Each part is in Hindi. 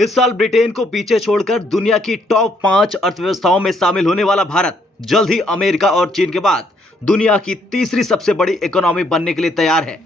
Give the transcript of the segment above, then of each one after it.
इस साल ब्रिटेन को पीछे छोड़कर दुनिया की टॉप 5 अर्थव्यवस्थाओं में शामिल होने वाला भारत जल्द ही अमेरिका और चीन के बाद दुनिया की तीसरी सबसे बड़ी इकोनॉमी बनने के लिए तैयार है।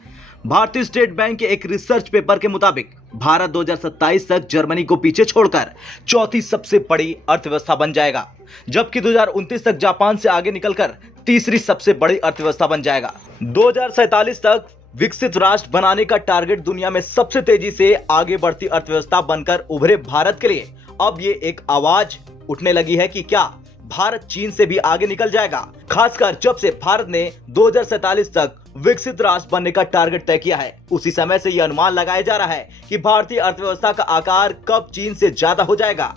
भारतीय स्टेट बैंक के एक रिसर्च पेपर के मुताबिक भारत 2027 तक जर्मनी को पीछे छोड़कर चौथी सबसे बड़ी अर्थव्यवस्था बन जाएगा, जबकि 2029 तक जापान से आगे निकलकर तीसरी सबसे बड़ी अर्थव्यवस्था बन जाएगा। 2047 तक विकसित राष्ट्र बनाने का टारगेट दुनिया में सबसे तेजी से आगे बढ़ती अर्थव्यवस्था बनकर उभरे भारत के लिए अब ये एक आवाज उठने लगी है कि क्या भारत चीन से भी आगे निकल जाएगा, खासकर जब से भारत ने 2047 तक विकसित राष्ट्र बनने का टारगेट तय किया है। उसी समय से यह अनुमान लगाया जा रहा है कि भारतीय अर्थव्यवस्था का आकार कब चीन से ज्यादा हो जाएगा।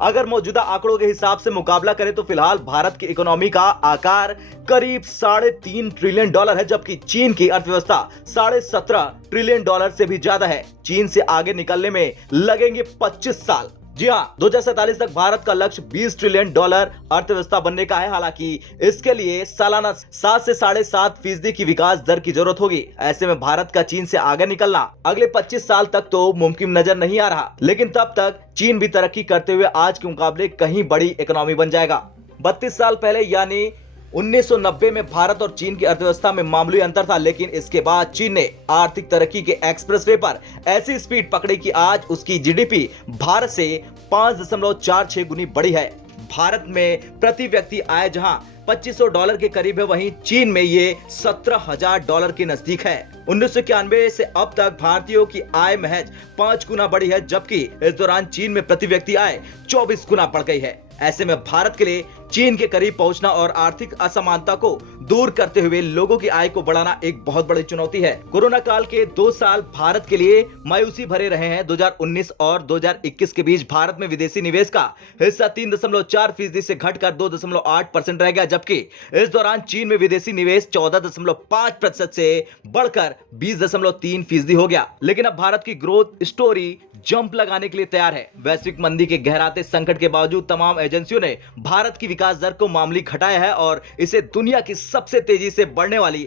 अगर मौजूदा आंकड़ों के हिसाब से मुकाबला करें तो फिलहाल भारत की इकोनॉमी का आकार करीब $3.5 ट्रिलियन है, जबकि चीन की अर्थव्यवस्था $17.5 ट्रिलियन से भी ज्यादा है। चीन से आगे निकलने में लगेंगे 25 साल। जी हाँ, 2047 तक भारत का लक्ष्य $20 ट्रिलियन अर्थव्यवस्था बनने का है। हालांकि इसके लिए सालाना 7 से 7.5% की विकास दर की जरूरत होगी। ऐसे में भारत का चीन से आगे निकलना अगले 25 साल तक तो मुमकिन नजर नहीं आ रहा, लेकिन तब तक चीन भी तरक्की करते हुए आज के मुकाबले कहीं बड़ी इकोनॉमी बन जाएगा। 32 साल पहले यानी 1990 में भारत और चीन की अर्थव्यवस्था में मामूली अंतर था, लेकिन इसके बाद चीन ने आर्थिक तरक्की के एक्सप्रेसवे पर ऐसी स्पीड पकड़ी कि आज उसकी जीडीपी भारत से 5.46 गुनी बड़ी है। भारत में प्रति व्यक्ति आय जहां $2500 के करीब है, वहीं चीन में ये $17,000 के नजदीक है। 1991 से अब तक भारतीयों की आय महज 5 गुना बढ़ी है, जबकि इस दौरान चीन में प्रति व्यक्ति आय 24 गुना बढ़ गई है। ऐसे में भारत के लिए चीन के करीब पहुंचना और आर्थिक असमानता को दूर करते हुए लोगों की आय को बढ़ाना एक बहुत बड़ी चुनौती है। कोरोना काल के 2 साल भारत के लिए मायूसी भरे रहे हैं। 2019 और 2021 के बीच भारत में विदेशी निवेश का हिस्सा 3.4% से घटकर 2.8% रह गया, जबकि इस दौरान चीन में विदेशी निवेश 14.5% से बढ़कर 20.3% हो गया। लेकिन अब भारत की ग्रोथ स्टोरी जंप लगाने के लिए तैयार है। वैश्विक मंदी के गहराते संकट के बावजूद तमाम एजेंसियों ने भारत की विकास दर को मामूली घटाया है और इसे दुनिया की सबसे तेजी से बढ़ने वाली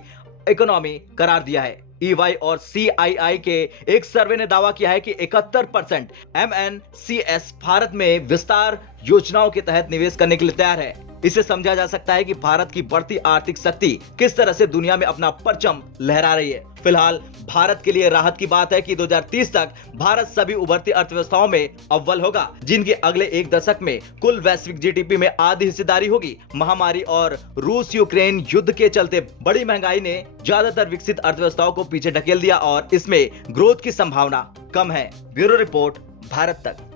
इकोनॉमी करार दिया है। EY और CII के एक सर्वे ने दावा किया है कि 71% MNCs भारत में विस्तार योजनाओं के तहत निवेश करने के लिए तैयार है। इसे समझा जा सकता है कि भारत की बढ़ती आर्थिक शक्ति किस तरह से दुनिया में अपना परचम लहरा रही है। फिलहाल भारत के लिए राहत की बात है कि 2030 तक भारत सभी उभरती अर्थव्यवस्थाओं में अव्वल होगा, जिनके अगले एक दशक में कुल वैश्विक जीडीपी में आधी हिस्सेदारी होगी। महामारी और रूस यूक्रेन युद्ध के चलते बड़ी महंगाई ने ज्यादातर विकसित अर्थव्यवस्थाओं को पीछे ढकेल दिया और इसमें ग्रोथ की संभावना कम है। ब्यूरो रिपोर्ट, भारत तक।